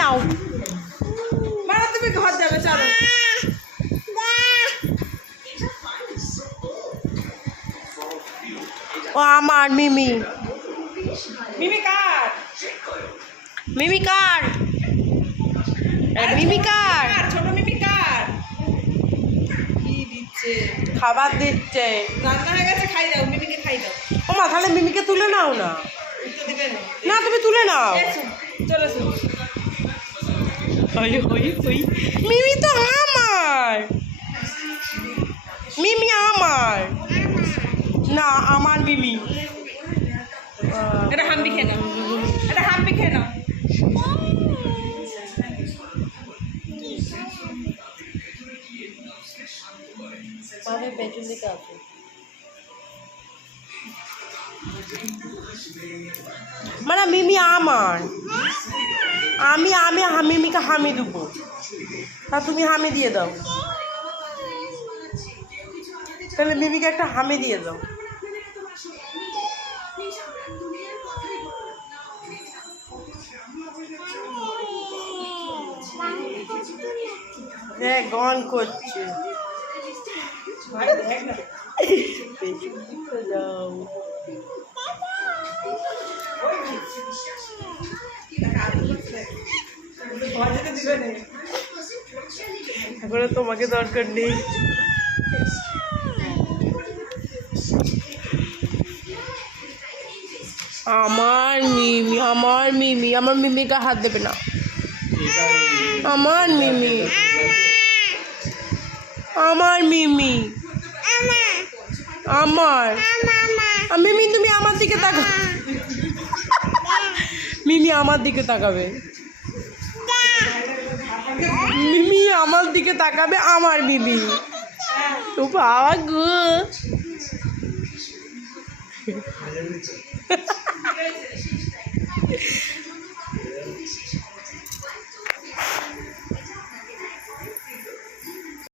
নাও। মা তুমি ঘর যাবে, চলো। ও আমার মিমি। মিমি কার? মিমি কার? মিমি কার? ছোট মিমি কার? কি দিচ্ছে? খাবার দিচ্ছে। রান্না হয়ে গেছে, খাই দাও, মিমিকে খাই দাও। ও মা, তাহলে মিমিকে তুলে নাও না। তো দিবে না। না, তুমি তুলে নাও। চলো চলো। মিমি তো আমার। মিমি আমার না, আমার মিমি। এটা হাম্পি খেয়ে নাও, এটা হাম্পি খেয়ে নাও। পেছন দিকে আছে। মানে মিমি আমার। আমি মিমিকে হামি দেবো, তা তুমি হামি দিয়ে দাও। তাহলে মিমিকে একটা হামি দিয়ে দাও। হ্যাঁ, গান করছে। যাও। এখন তোমাকে দরকার নেই। আমার মিমি, আমার মিমি, আমার মিমিকে হাত দেবে না। আমার মিমি, আমার মিমি, আমার মিমি, তুমি আমার দিকে তাকাও। মিমি আমার দিকে তাকাবে। মিমি আমার দিকে তাকাবে, আমার মিমি। তো বাবা গো।